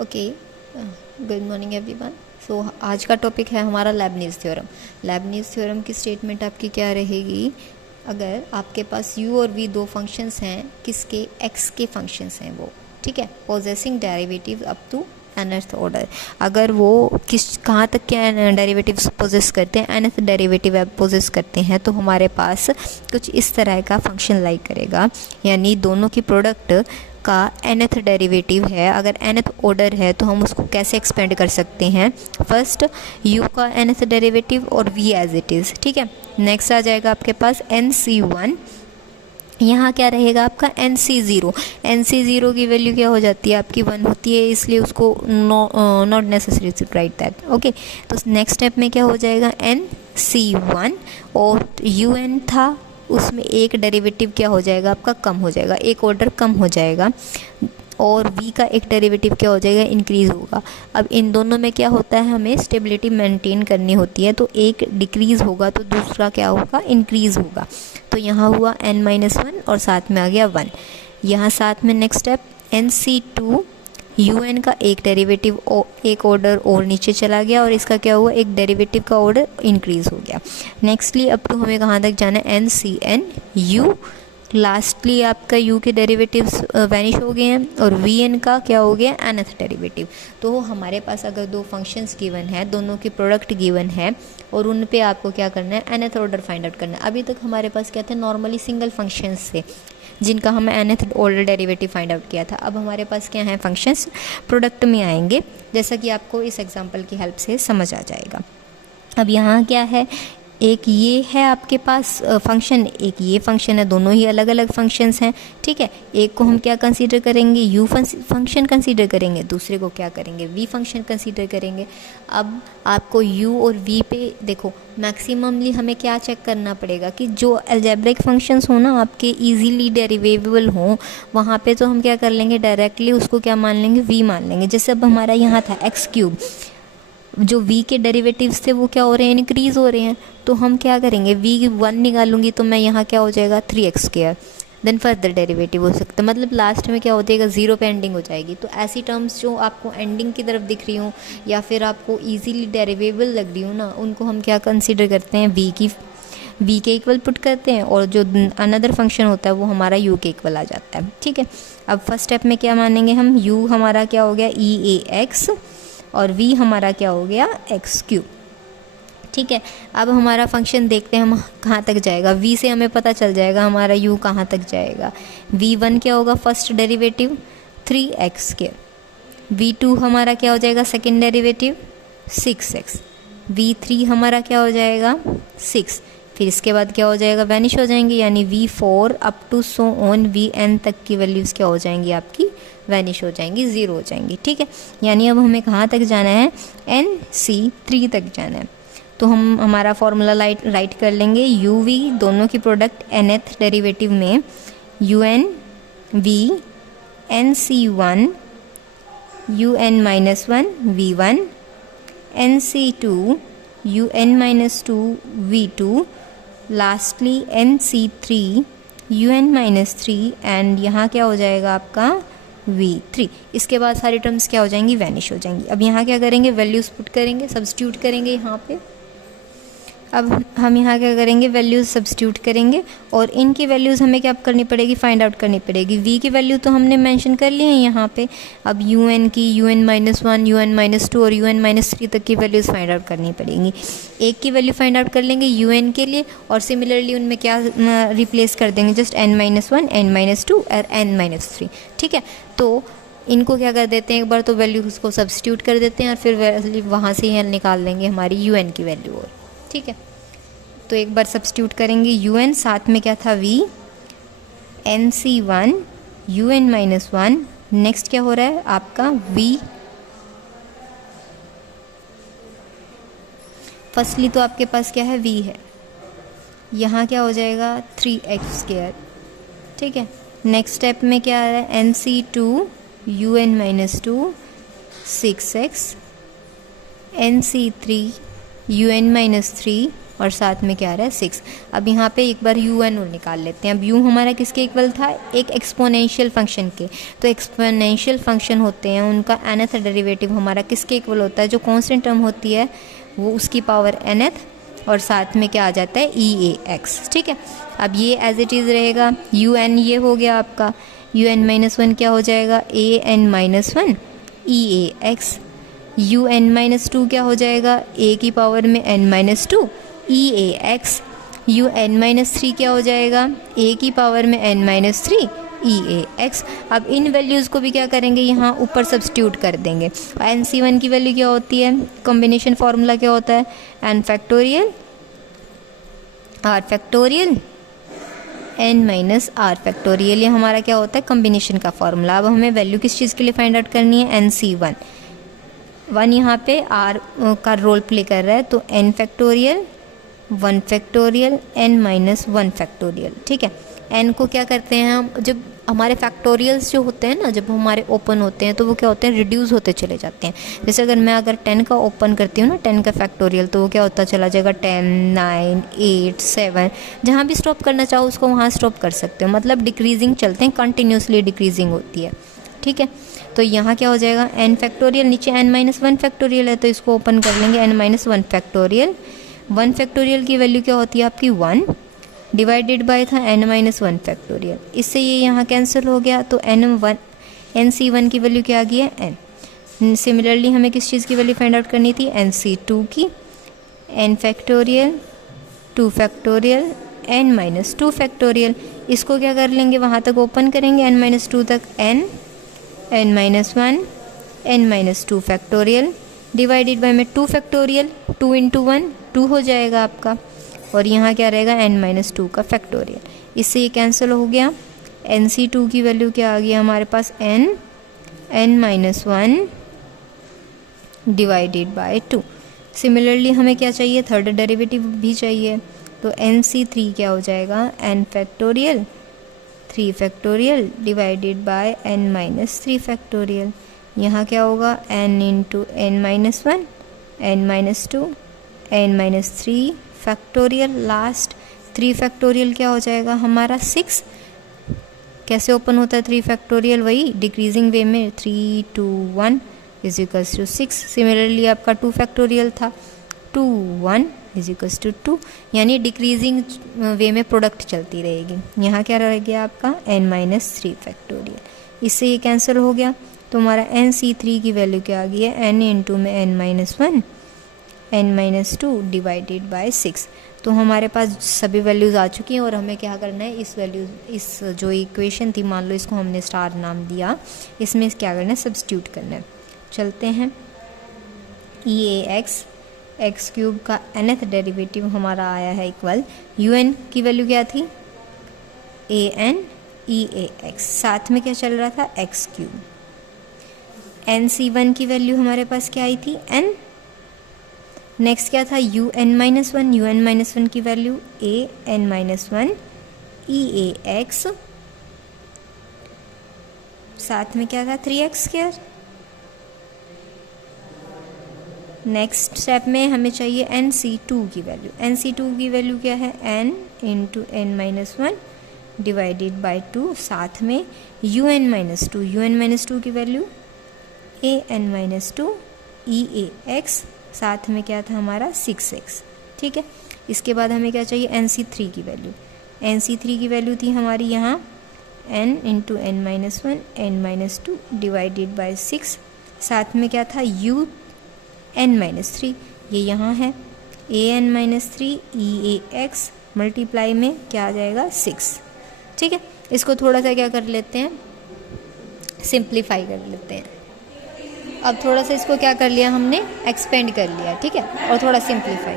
Okay, good morning everyone. So आज का topic है हमारा लेबनीज़ थ्योरम। लेबनीज़ थ्योरम की स्टेटमेंट आपकी क्या रहेगी? अगर आपके पास u और v दो फंक्शंस हैं, किसके? x के फंक्शंस हैं वो, ठीक है, possessing derivative up to nth order. अगर वो कहाँ तक के डेरिवेटिव्स पोजेस करते हैं, nth डेरिवेटिव पोजेस करते हैं, तो हमारे पास कुछ इस तरह का फंक्शन लाइक करेगा, यानी दोनों की प्रोडक्ट का nth डेरिवेटिव है। अगर nth ऑर्डर है तो हम उसको कैसे एक्सपेंड कर सकते हैं? फर्स्ट u का nth डेरिवेटिव और v एज इट इज़, ठीक है। नेक्स्ट आ जाएगा आपके पास nc1, यहाँ क्या रहेगा आपका nc0। nc0 की वैल्यू क्या हो जाती है आपकी 1 होती है, इसलिए उसको not necessary to write that, okay. तो नेक्स्ट स्टेप में क्या हो जाएगा nc1, और un था उसमें एक डेरिवेटिव क्या हो जाएगा आपका कम हो जाएगा, एक ऑर्डर कम हो जाएगा, और v का एक डेरिवेटिव क्या हो जाएगा इंक्रीज़ होगा। अब इन दोनों में क्या होता है, हमें स्टेबिलिटी मेंटेन करनी होती है, तो एक डिक्रीज़ होगा तो दूसरा क्या होगा इंक्रीज़ होगा। तो यहाँ हुआ n-1 और साथ में आ गया 1। यहाँ साथ में नेक्स्ट स्टेप nc2, un का एक डेरिवेटिव एक ऑर्डर और नीचे चला गया, और इसका क्या हुआ एक डेरिवेटिव का ऑर्डर इंक्रीज़ हो गया। नेक्स्टली अब तो हमें कहाँ तक जाना है ncn u, लास्टली आपका u के डेरिवेटिव्स वैनिश हो गए हैं, और vn का क्या हो गया nth डेरिवेटिव। तो हमारे पास अगर दो फंक्शंस गिवन है, दोनों की प्रोडक्ट गिवन है, और उन पे आपको क्या करना है nth ऑर्डर फाइंड आउट करना है। अभी तक हमारे पास क्या थे नॉर्मली सिंगल फंक्शंस थे जिनका हमें nth order derivative find out किया था। अब हमारे पास क्या है फंक्शंस प्रोडक्ट में आएंगे, जैसा कि आपको इस एग्जांपल की हेल्प से समझ आ जाएगा। अब यहाँ क्या है, एक ये है आपके पास फंक्शन, एक ये फंक्शन है, दोनों ही अलग अलग फंक्शंस हैं, ठीक है। एक को हम क्या कंसीडर करेंगे u फंक्शन कंसीडर करेंगे, दूसरे को क्या करेंगे v फंक्शन कंसीडर करेंगे। अब आपको u और v पे देखो मैक्सिममली हमें क्या चेक करना पड़ेगा कि जो अलजेब्रिक फंक्शंस हो ना आपके इजीली डेरिवेबल हों, वहाँ पे तो हम क्या कर लेंगे डायरेक्टली उसको क्या मान लेंगे v मान लेंगे। जैसे अब हमारा यहाँ था x3, जो v के डेरिवेटिव्स थे वो क्या हो रहे हैं इंक्रीज़ हो रहे हैं, तो हम क्या करेंगे v1 निकालूंगी तो मैं यहाँ क्या हो जाएगा 3x², देन फर्दर डेरिवेटिव हो सकता है, मतलब लास्ट में क्या हो जाएगा 0 पे एंडिंग हो जाएगी। तो ऐसी टर्म्स जो आपको एंडिंग की तरफ दिख रही हूँ या फिर आपको ईजीली डेरिवेबल लग रही हूँ ना, उनको हम क्या कंसिडर करते हैं v के इक्वल पुट करते हैं, और जो अनदर फंक्शन होता है वो हमारा u के इक्वल आ जाता है, ठीक है। अब फर्स्ट स्टेप में क्या मानेंगे हम, u हमारा क्या हो गया e(ax) और v हमारा क्या हो गया x3, ठीक है। अब हमारा फंक्शन देखते हैं हम कहाँ तक जाएगा, v से हमें पता चल जाएगा हमारा u कहाँ तक जाएगा। v1 क्या होगा फर्स्ट डेरिवेटिव 3x², v2 हमारा क्या हो जाएगा सेकेंड डेरिवेटिव 6x, v3 हमारा क्या हो जाएगा 6, फिर इसके बाद क्या हो जाएगा वैनिश हो जाएंगे, यानी v4 up to so on vn तक की वैल्यूज़ क्या हो जाएंगी आपकी वैनिश हो जाएंगी, 0 हो जाएंगी, ठीक है। यानी अब हमें कहाँ तक जाना है nc3 तक जाना है। तो हम हमारा फॉर्मूला राइट कर लेंगे, u v दोनों की प्रोडक्ट nth डेरिवेटिव में un v nc1 un-1 v1 nc2 un-2 v2 lastly nc3 un-3 and यहाँ क्या हो जाएगा आपका v3। इसके बाद सारी टर्म्स क्या हो जाएंगी वैनिश हो जाएंगी। अब यहाँ क्या करेंगे वैल्यूज़ पुट करेंगे, सब्स्टिट्यूट करेंगे यहाँ पे। अब हम यहाँ क्या करेंगे वैल्यूज़ सब्स्टिट्यूट करेंगे, और इनकी वैल्यूज़ हमें क्या करनी पड़ेगी फाइंड आउट करनी पड़ेगी। v की वैल्यू तो हमने मेंशन कर ली है यहाँ पे, अब un की un-1 un-2 और un-3 तक की वैल्यूज़ फाइंड आउट करनी पड़ेंगी। एक की वैल्यू फाइंड आउट कर लेंगे un के लिए, और सिमिलरली उनमें क्या रिप्लेस कर देंगे जस्ट n-1 n-2 और n-3, ठीक है। तो इनको क्या कर देते हैं एक बार तो वैल्यूज़ को सब्स्टिट्यूट कर देते हैं, और फिर वहाँ से ही निकाल देंगे हमारी un की वैल्यू, और ठीक है। तो एक बार सब्स्टिट्यूट करेंगे un, साथ में क्या था v nc1 un-1, नेक्स्ट क्या हो रहा है आपका v, फर्स्टली तो आपके पास क्या है v है, यहाँ क्या हो जाएगा 3x², ठीक है। नेक्स्ट स्टेप में क्या है nc2 un-2 6x, nc3 un-3 और साथ में क्या आ रहा है 6। अब यहाँ पे एक बार u n निकाल लेते हैं। अब u हमारा किसके इक्वल था, एक एक्सपोनेंशियल फंक्शन के। तो एक्सपोनेंशियल फंक्शन होते हैं उनका nth डेरिवेटिव हमारा किसके इक्वल होता है, जो कांस्टेंट टर्म होती है वो उसकी पावर nth और साथ में क्या आ जाता है EAX। ठीक है, अब ये एज इट इज़ रहेगा, UN ये हो गया आपका, UN-1 क्या हो जाएगा AN-1 EAX, UN-2 क्या हो जाएगा A की पावर में n-2 EAX, UN-3 क्या हो जाएगा A की पावर में n-3 EAX। अब इन वैल्यूज़ को भी क्या करेंगे, यहाँ ऊपर सब्स्टिट्यूट कर देंगे। NC1 की वैल्यू क्या होती है, कॉम्बिनेशन फार्मूला क्या होता है, n factorial r factorial n-r factorial, ये हमारा क्या होता है कॉम्बिनेशन का फार्मूला। अब हमें वैल्यू किस चीज़ के लिए फाइंड आउट करनी है, NC1 यहाँ पे r का रोल प्ले कर रहा है, तो n factorial 1 factorial n-1 factorial. ठीक है, n को क्या करते हैं हम, जब हमारे फैक्टोरियल्स जो होते हैं ना, जब हमारे ओपन होते हैं तो वो क्या होते हैं रिड्यूस होते चले जाते हैं। जैसे अगर मैं 10 का ओपन करती हूँ ना, 10 का फैक्टोरियल, तो वो क्या होता चला जाएगा 10, 9, 8, 7, जहाँ भी स्टॉप करना चाहो उसको वहाँ स्टॉप कर सकते हो। मतलब डिक्रीजिंग चलते हैं, कंटिन्यूसली डिक्रीजिंग होती है। ठीक है, तो यहाँ क्या हो जाएगा n फैक्टोरियल, नीचे n-1 फैक्टोरियल है तो इसको ओपन कर लेंगे, n-1 फैक्टोरियल। 1 फैक्टोरियल की वैल्यू क्या होती है आपकी 1, डिवाइडेड बाय था n-1 फैक्टोरियल। इससे ये यहाँ कैंसिल हो गया, तो NC1 की वैल्यू क्या आ गई है n। सिमिलरली हमें किस चीज़ की वैल्यू फाइंड आउट करनी थी, NC2 की, n factorial 2 factorial n-2 factorial. इसको क्या कर लेंगे, वहाँ तक ओपन करेंगे n-2 तक, n-1 n-2 factorial divided bye में 2 फैक्टोरियल, 2 × 1 2 हो जाएगा आपका, और यहाँ क्या रहेगा n-2 का फैक्टोरियल। इससे ये कैंसिल हो गया। NC2 की वैल्यू क्या आ गई हमारे पास n-1 डिवाइडेड बाय 2। सिमिलरली हमें क्या चाहिए, थर्ड डेरिवेटिव भी चाहिए, तो NC3 क्या हो जाएगा n factorial 3 factorial divided bye n-3 factorial. यहाँ क्या होगा n × n-1 n-2 n-3 factorial, last 3 factorial क्या हो जाएगा हमारा 6। कैसे ओपन होता है 3 फैक्टोरियल, वही डिक्रीजिंग वे में 3, 2, 1 = 6। सिमिलरली आपका 2 फैक्टोरियल था 2, 1 = 2, यानी डिक्रीजिंग वे में प्रोडक्ट चलती रहेगी। यहाँ क्या रह गया आपका n-3 फैक्टोरियल, इससे ये कैंसिल हो गया। तो हमारा NC3 की वैल्यू क्या आ गई है, n × n-1 n-2 divided by 6। तो हमारे पास सभी वैल्यूज़ आ चुकी हैं और हमें क्या करना है, इस जो इक्वेशन थी, मान लो इसको हमने स्टार नाम दिया, इसमें क्या करना है सब्स्टिट्यूट करना है। चलते हैं, EAX x³ का nth डेरिवेटिव हमारा आया है इक्वल, UN की वैल्यू क्या थी AN EAX, साथ में क्या चल रहा था x³। NC1 की वैल्यू हमारे पास क्या आई थी n, नेक्स्ट क्या था UN-1 की वैल्यू AN-1 EAX, साथ में क्या था 3x²। नेक्स्ट स्टेप में हमें चाहिए NC2 की वैल्यू। NC2 की वैल्यू क्या है n × n-1 डिवाइडेड बाय 2, साथ में UN-2 की वैल्यू AN-2 EAX, साथ में क्या था हमारा 6x। ठीक है, इसके बाद हमें क्या चाहिए NC3 की वैल्यू। NC3 की वैल्यू थी हमारी यहाँ n × n-1 n-2 divided by 6, साथ में क्या था UN-3, ये यहाँ है AN-3 EAX मल्टीप्लाई में क्या आ जाएगा 6। ठीक है, इसको थोड़ा सा क्या कर लेते हैं, सिंप्लीफाई कर लेते हैं। अब थोड़ा सा इसको क्या कर लिया हमने, एक्सपेंड कर लिया। ठीक है, और थोड़ा सिंप्लीफाई।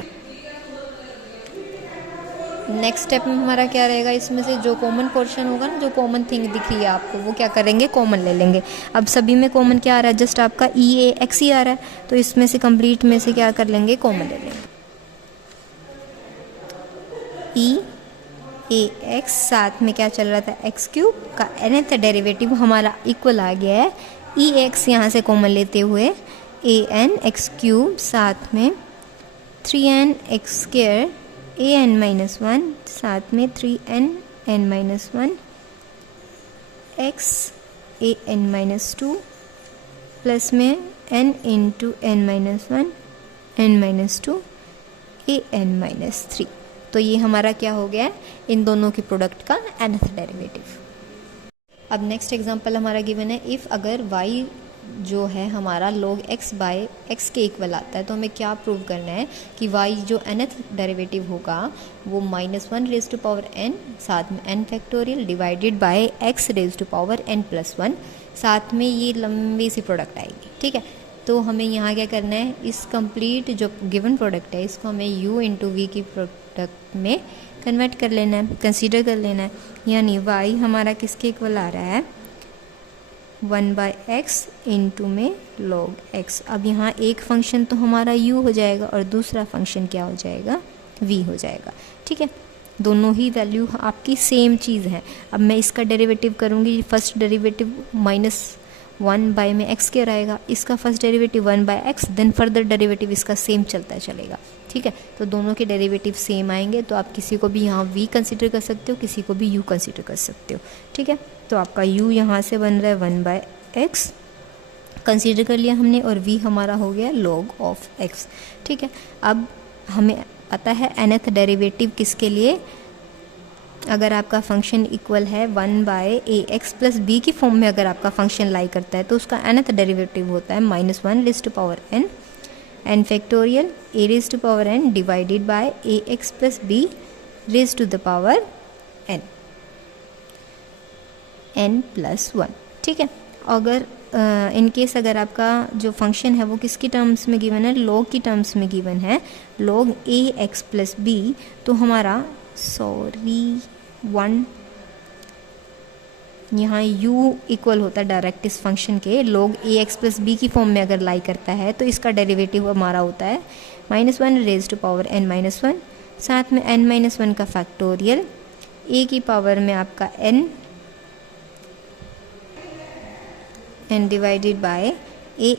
नेक्स्ट स्टेप में हमारा क्या रहेगा, इसमें से जो कॉमन पोर्शन होगा ना, जो कॉमन थिंग दिख रही है आपको, वो क्या करेंगे कॉमन ले लेंगे। अब सभी में कॉमन क्या आ रहा है, जस्ट आपका EAX ही आ रहा है, तो इसमें से कंप्लीट में से क्या कर लेंगे कॉमन ले लेंगे EAX, साथ में क्या चल रहा था x³ का nth डेरिवेटिव हमारा इक्वल आ गया है EAX, यहाँ से कॉमन लेते हुए AN x³, साथ में 3n x² ए एन माइनस वन, साथ में 3n n minus one x a n minus two plus में n into n minus one n minus two a n minus three. तो ये हमारा क्या हो गया, इन दोनों की प्रोडक्ट का nth डेरिवेटिव। अब नेक्स्ट एग्जांपल हमारा गिवन है, इफ़ अगर y जो है हमारा log x बाय x के इक्वल आता है, तो हमें क्या प्रूव करना है कि y जो nth डेरिवेटिव होगा वो -1 रेज टू पावर n साथ में n factorial divided by x raise to power n plus one, साथ में ये लंबी सी प्रोडक्ट आएगी। ठीक है, तो हमें यहाँ क्या करना है, इस कंप्लीट जो गिवन प्रोडक्ट है इसको हमें u इंटू वी की प्रोडक्ट में कन्वर्ट कर लेना है, कंसीडर कर लेना है। यानी y हमारा किसके इक्वल आ रहा है, 1/x इंटू में log x। अब यहाँ एक फंक्शन तो हमारा u हो जाएगा और दूसरा फंक्शन क्या हो जाएगा, v हो जाएगा। ठीक है, दोनों ही वैल्यू आपकी सेम चीज़ है। अब मैं इसका डेरिवेटिव करूँगी, फर्स्ट डेरिवेटिव -1 बाय में x स्क्वायर आएगा, इसका first derivative 1/x, then further derivative इसका सेम चलता चलेगा। ठीक है, तो दोनों के डेरिवेटिव सेम आएंगे, तो आप किसी को भी यहाँ v कंसीडर कर सकते हो, किसी को भी u कंसीडर कर सकते हो। ठीक है, तो आपका u यहाँ से बन रहा है 1/x कंसीडर कर लिया हमने, और v हमारा हो गया log ऑफ x। ठीक है, अब हमें पता है nth डेरिवेटिव किसके लिए, अगर आपका फंक्शन इक्वल है 1/ax प्लस बी की फॉर्म में अगर आपका फंक्शन लाई करता है तो उसका nth डेरिवेटिव होता है -1 raise to power n factorial a raise to power n divided by ax plus b raise to the power n plus one. ठीक है, अगर इन केस अगर आपका जो फंक्शन है वो किसकी टर्म्स में गिवन है, log की टर्म्स में गिवन है, log ax प्लस b, तो हमारा यहाँ u इक्वल होता है डायरेक्ट इस फंक्शन के log ax प्लस बी की फॉर्म में अगर लाई करता है तो इसका डेरिवेटिव हमारा होता है -1 raise to power n minus one, साथ में n माइनस वन का फैक्टोरियल a की पावर में आपका n divided by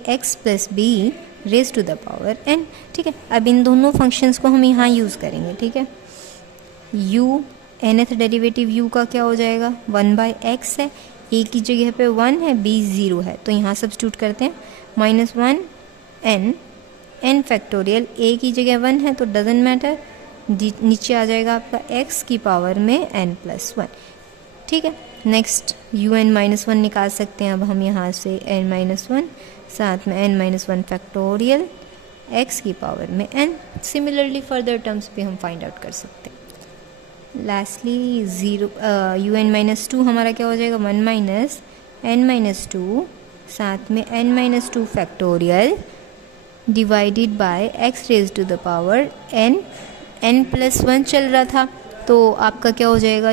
ax plus B raise to the power n। ठीक है, अब इन दोनों फंक्शंस को हम यहाँ यूज़ करेंगे। ठीक है, u nth डेरिवेटिव u का क्या हो जाएगा, 1/x है, a की जगह पे 1 है, b 0 है, तो यहाँ सब्स्टिट्यूट करते हैं -1 n फैक्टोरियल, a की जगह 1 है तो डजेंट मैटर, नीचे आ जाएगा आपका x की पावर में n प्लस वन। ठीक है, नेक्स्ट un-1 निकाल सकते हैं अब हम यहाँ से n-1, साथ में n-1 फैक्टोरियल x की पावर में n। सिमिलरली फर्दर टर्म्स भी हम फाइंड आउट कर सकते हैं। लास्टली un-2 हमारा क्या हो जाएगा, 1 n-2 साथ में n-2 factorial divided by x raise to the power n plus one चल रहा था, तो आपका क्या हो जाएगा,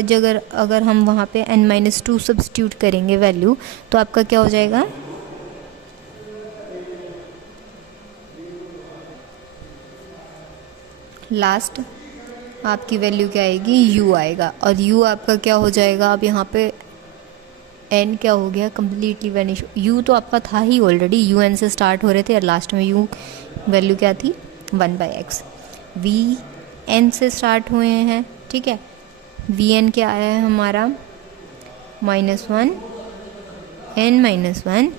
अगर हम वहाँ पे n-2 सब्स्टिट्यूट करेंगे वैल्यू, तो आपका क्या हो जाएगा, लास्ट आपकी वैल्यू क्या आएगी, u आएगा, और u आपका क्या हो जाएगा, अब यहाँ पे n क्या हो गया, कम्प्लीटली वैनिश। u तो आपका था ही ऑलरेडी, un से स्टार्ट हो रहे थे और लास्ट में u वैल्यू क्या थी, 1/x। v n से स्टार्ट हुए हैं। ठीक है, vn क्या आया है हमारा, -1 n-1,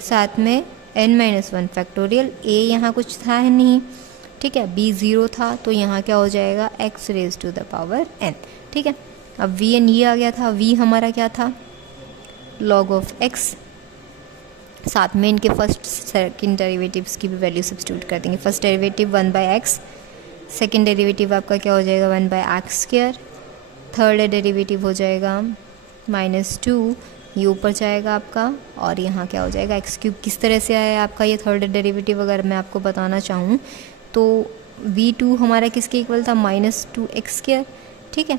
साथ में n-1 फैक्टोरियल, a यहाँ कुछ था है नहीं। ठीक है, b 0 था, तो यहाँ क्या हो जाएगा, x raise to the power n। ठीक है, अब vn ये आ गया था, v हमारा क्या था, log ऑफ x, साथ में इनके फर्स्ट सेकंड डेरिवेटिव्स की भी वैल्यू सब्स्टिट्यूट कर देंगे। First derivative 1/x, second derivative आपका क्या हो जाएगा, 1/x², थर्ड डेरिवेटिव हो जाएगा -2, ये ऊपर जाएगा आपका, और यहाँ क्या हो जाएगा, x³ किस तरह से आया है आपका ये थर्ड डेरिवेटिव अगर मैं आपको बताना चाहूँ तो v2 हमारा किसके इक्वल था, -2x²। ठीक है,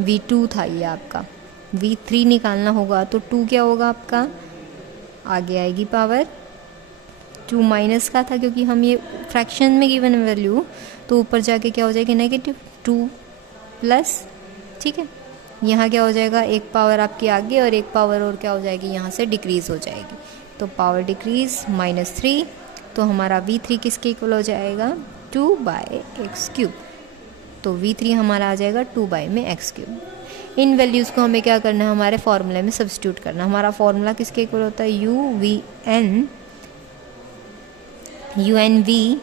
v2 था ये आपका, v3 निकालना होगा तो 2 क्या होगा आपका, आगे आएगी पावर, 2 माइनस का था क्योंकि हम ये फ्रैक्शन में गिवन वैल्यू, तो ऊपर जाके क्या हो जाएगी, -2 प्लस। ठीक है, यहाँ क्या हो जाएगा, एक पावर आपकी आगे और एक पावर और क्या हो जाएगी, यहाँ से डिक्रीज़ हो जाएगी, तो पावर डिक्रीज -3, तो हमारा v3 किसके इक्वल हो जाएगा, 2/x³। तो v3 हमारा आ जाएगा 2/x³। इन वैल्यूज़ को हमें क्या करना है, हमारे फॉर्मूले में सब्स्टिट्यूट करना। हमारा फॉर्मूला किसके इक्वल होता है, un_v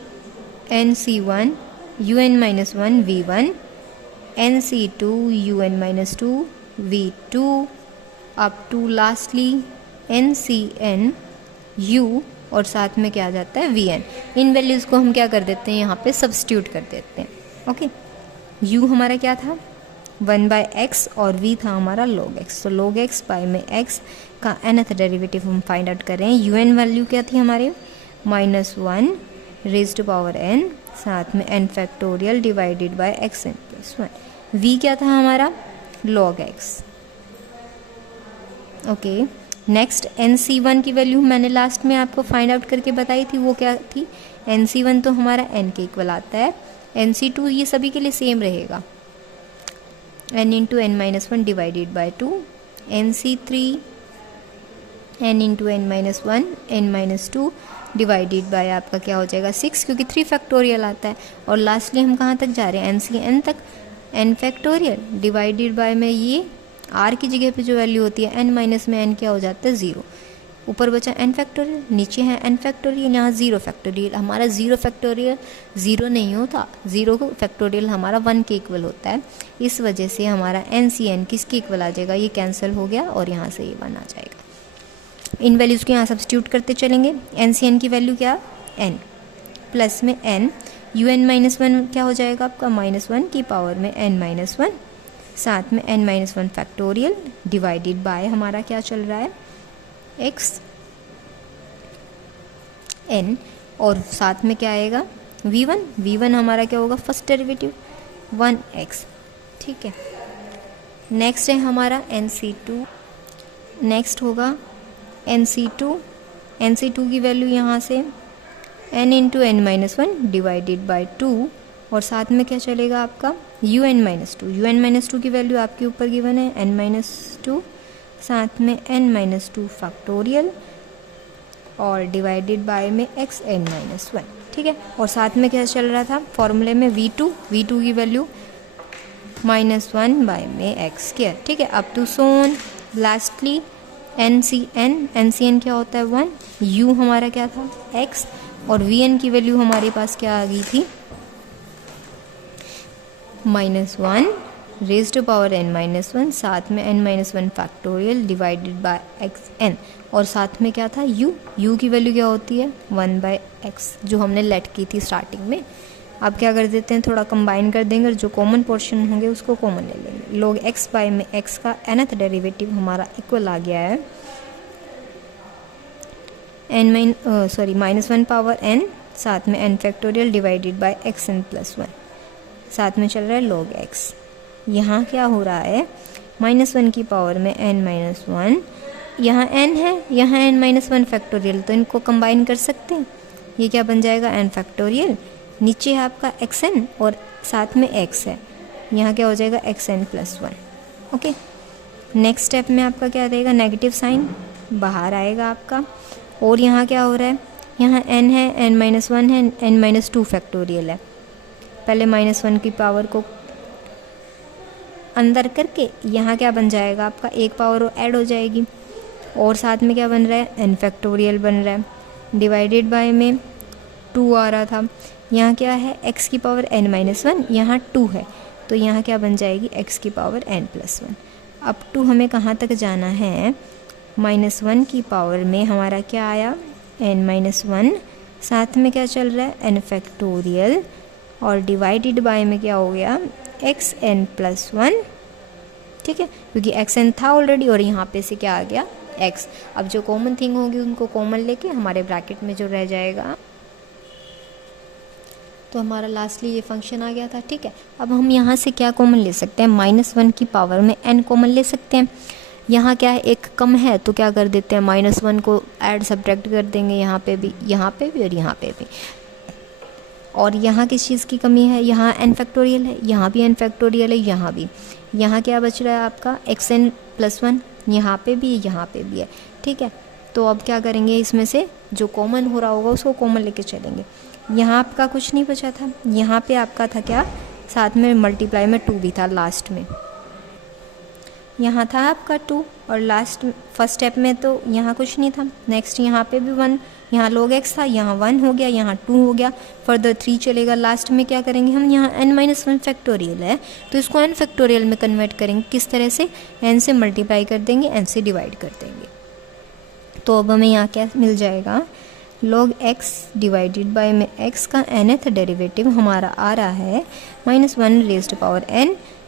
nc1 un-1 v1 nc2 un-2 v2 up to lastly ncn u और साथ में क्या आ जाता है vn। इन वैल्यूज़ को हम क्या कर देते हैं, यहाँ पे सब्स्टिट्यूट कर देते हैं। ओके, u हमारा क्या था 1/x और v था हमारा log x। तो log x बाय में x का nth डेरिवेटिव हम फाइंड आउट कर रहे हैं। un वैल्यू क्या थी हमारे -1 रेज़ टू पावर n, साथ में n factorial divided bye xn+1। v क्या था हमारा log x। Okay, next nc1 की वैल्यू मैंने लास्ट में आपको फाइंड आउट करके बताई थी, वो क्या थी, nc1 तो हमारा n के इक्वल आता है, nc2 ये सभी के लिए सेम रहेगा, n into n-1 divided by 2, nc3 n into n-1 n-2 divided by आपका क्या हो जाएगा 6, क्योंकि 3 फैक्टोरियल आता है। और लास्टली हम कहाँ तक जा रहे हैं, ncn तक, n फैक्टोरियल डिवाइडेड बाय में ये r की जगह पे जो वैल्यू होती है n माइनस में n क्या हो जाता है 0, ऊपर बचा n फैक्टोरियल, नीचे है n फैक्टोरियल, यहाँ 0 फैक्टोरियल। हमारा 0 फैक्टोरियल 0 नहीं होता, 0 फैक्टोरियल हमारा 1 के इक्वल होता है। इस वजह से हमारा ncn किसके इक्वल आ जाएगा, ये कैंसिल हो गया और यहाँ से ये 1 आ जाएगा। इन वैल्यूज़ को यहाँ सब्स्टिट्यूट करते चलेंगे। ncn की वैल्यू क्या, n प्लस में n un-1 क्या हो जाएगा आपका -1 की पावर में n-1, साथ में n-1 फैक्टोरियल डिवाइडेड बाय हमारा क्या चल रहा है x n, और साथ में क्या आएगा v1 हमारा क्या होगा फर्स्ट डेरिवेटिव 1x। ठीक है, नेक्स्ट है हमारा nc2, नेक्स्ट होगा nc2 की वैल्यू यहाँ से n into n-1 divided by 2, और साथ में क्या चलेगा आपका un-2 की वैल्यू आपके ऊपर गिवन है n-2, साथ में n-2 फैक्टोरियल और डिवाइडेड बाय में xn-1। ठीक है, और साथ में क्या चल रहा था फॉर्मूले में v2 की वैल्यू -1 बाय में x²। ठीक है, up to so on lastly ncn क्या होता है 1, u हमारा क्या था x, और vn की वैल्यू हमारे पास क्या आ गई थी -1 रेज़ टू पावर n-1, साथ में n-1 factorial divided bye xn, और साथ में क्या था u की वैल्यू क्या होती है 1/x, जो हमने लेट की थी स्टार्टिंग में। अब क्या कर देते हैं, थोड़ा कंबाइन कर देंगे और जो कॉमन पोर्शन होंगे उसको कॉमन ले लेंगे। log x बाय में x का nth डेरिवेटिव हमारा इक्वल आ गया है -1 पावर n, साथ में n factorial divided bye xn+1, साथ में चल रहा है log x। यहाँ क्या हो रहा है -1 की पावर में n-1, यहाँ n है, यहाँ n-1 फैक्टोरियल, तो इनको कंबाइन कर सकते हैं। ये क्या बन जाएगा n फैक्टोरियल, नीचे है आपका xn और साथ में x है, यहाँ क्या हो जाएगा xn+1। ओके, नेक्स्ट स्टेप में आपका क्या रहेगा, नेगेटिव साइन बाहर आएगा आपका, और यहाँ क्या हो रहा है, यहाँ n है, n-1 है, n-2 फैक्टोरियल है। पहले -1 की पावर को अंदर करके यहाँ क्या बन जाएगा आपका, एक पावर ऐड हो जाएगी, और साथ में क्या बन रहा है n फैक्टोरियल बन रहा है, डिवाइडेड बाय में 2 आ रहा था, यहाँ क्या है x की पावर n-1, यहाँ 2 है, तो यहाँ क्या बन जाएगी x की पावर n+1। अब टू हमें कहाँ तक जाना है, -1 की पावर में हमारा क्या आया n-1, साथ में क्या चल रहा है n फैक्टोरियल, और डिवाइडेड बाय में क्या हो गया xn+1। ठीक है, क्योंकि xn था ऑलरेडी और यहाँ पे से क्या आ गया x। अब जो कॉमन थिंग होगी उनको कॉमन लेके हमारे ब्रैकेट में जो रह जाएगा, तो हमारा लास्टली ये फंक्शन आ गया था। ठीक है, अब हम यहाँ से क्या कॉमन ले सकते हैं, -1 की पावर में n कॉमन ले सकते हैं। यहाँ क्या है, एक कम है तो क्या कर देते हैं -1 को ऐड सब्ट्रैक्ट कर देंगे, यहाँ पे भी और यहाँ पे भी। और यहाँ किस चीज़ की कमी है, यहाँ n फैक्टोरियल है, यहाँ भी n फैक्टोरियल है, यहाँ भी। यहाँ क्या बच रहा है आपका xn+1, यहाँ पे भी है। ठीक है, तो अब क्या करेंगे, इसमें से जो कॉमन हो रहा होगा उसको कॉमन लेके चलेंगे। यहाँ आपका कुछ नहीं बचा था, यहाँ पे आपका था क्या साथ में मल्टीप्लाई में 2 भी था लास्ट में, यहाँ था आपका 2 और लास्ट फर्स्ट स्टेप में तो यहाँ कुछ नहीं था। नेक्स्ट यहाँ पे भी 1, यहाँ log x था, यहाँ 1 हो गया, यहाँ 2 हो गया, फर्दर 3 चलेगा। लास्ट में क्या करेंगे हम, यहाँ n-1 फैक्टोरियल है तो इसको n फैक्टोरियल में कन्वर्ट करेंगे। किस तरह से, n से मल्टीप्लाई कर देंगे, n से डिवाइड कर देंगे। तो अब हमें यहाँ क्या मिल जाएगा, log x डिवाइडेड बाय में x का nth डेरिवेटिव हमारा आ रहा है -1 raised power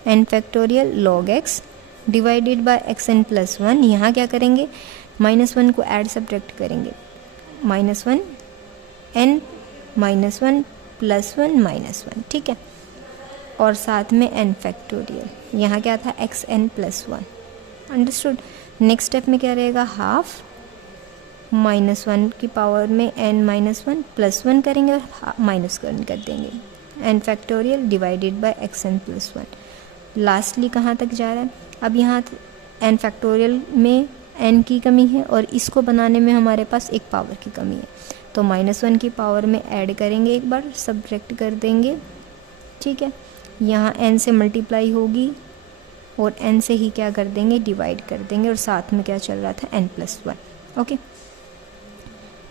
n factorial log x divided by xn plus 1। यहाँ क्या करेंगे, -1 को ऐड सब्ट्रैक्ट करेंगे, -1 n -1 प्लस 1 -1, ठीक है। और साथ में n फैक्टोरियल, यहाँ क्या था xn plus 1, understood. Next step में क्या रहेगा, हाफ -1 की पावर में n-1 प्लस 1 करेंगे और -1 कर देंगे, n factorial divided bye xn plus 1। Lastly कहाँ तक जा रहा है, अब यहाँ n फैक्टोरियल में n की कमी है और इसको बनाने में हमारे पास एक पावर की कमी है, तो -1 की पावर में ऐड करेंगे, एक बार सब्ट्रैक्ट कर देंगे, ठीक है। यहाँ n से मल्टीप्लाई होगी और n से ही क्या कर देंगे, डिवाइड कर देंगे, और साथ में क्या चल रहा था, n प्लस 1, ओके।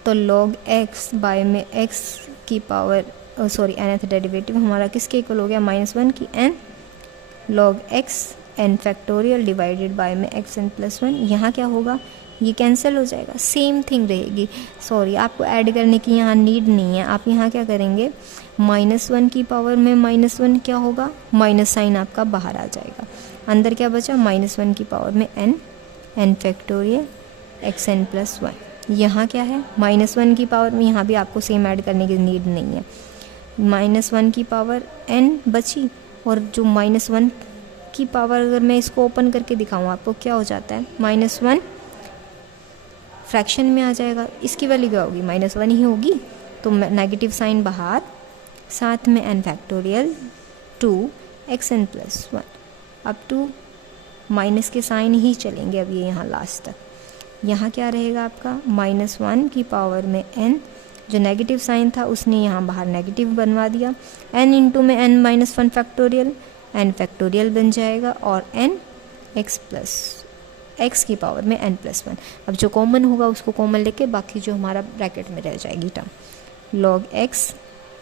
तो log x बाय में x की पावर nth डेरिवेटिव हमारा किसके इक्वल हो गया, -1 की n log x n factorial divided bye में xn प्लस 1। यहाँ क्या होगा, ये कैंसिल हो जाएगा, सेम थिंग रहेगी। सॉरी, आपको ऐड करने की यहाँ नीड नहीं है। आप यहाँ क्या करेंगे, -1 की पावर में -1 क्या होगा, माइनस साइन आपका बाहर आ जाएगा, अंदर क्या बचा, -1 की पावर में n फैक्टोरियल xn प्लस 1। यहाँ क्या है, -1 की पावर में, यहाँ भी आपको सेम ऐड करने की नीड नहीं है, -1 की पावर n बची, और जो -1 की पावर अगर मैं इसको ओपन करके दिखाऊँ आपको क्या हो जाता है, -1 फ्रैक्शन में आ जाएगा, इसकी वैल्यू क्या होगी, -1 ही होगी, तो नेगेटिव साइन बाहर, साथ में n फैक्टोरियल 2 xn प्लस 1। अब टू माइनस के साइन ही चलेंगे अब ये यहाँ लास्ट तक। यहाँ क्या रहेगा आपका, -1 की पावर में n, जो नेगेटिव साइन था उसने यहाँ बाहर नेगेटिव बनवा दिया, n इंटू में n-1 फैक्टोरियल, n फैक्टोरियल बन जाएगा, और n x प्लस x की पावर में n प्लस 1। अब जो कॉमन होगा उसको कॉमन लेके बाकी जो हमारा ब्रैकेट में रह जाएगी term, log x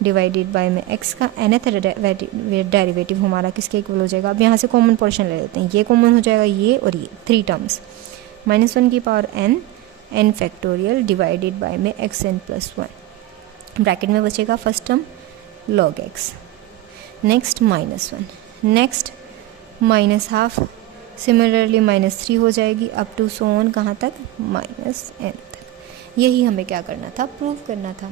divided by में x का nth डेरिवेटिव हमारा किसके इक्वल हो जाएगा। अब यहाँ से कॉमन पोर्शन ले लेते हैं, ये कॉमन हो जाएगा, ये और ये 3 टर्म्स, -1 की power n factorial divided bye में xn प्लस 1। ब्रैकेट में बचेगा first term log x, next -1, next -½ similarly -3 हो जाएगी, अप टू सो ऑन कहाँ तक, -n तक। यही हमें क्या करना था, प्रूव करना था।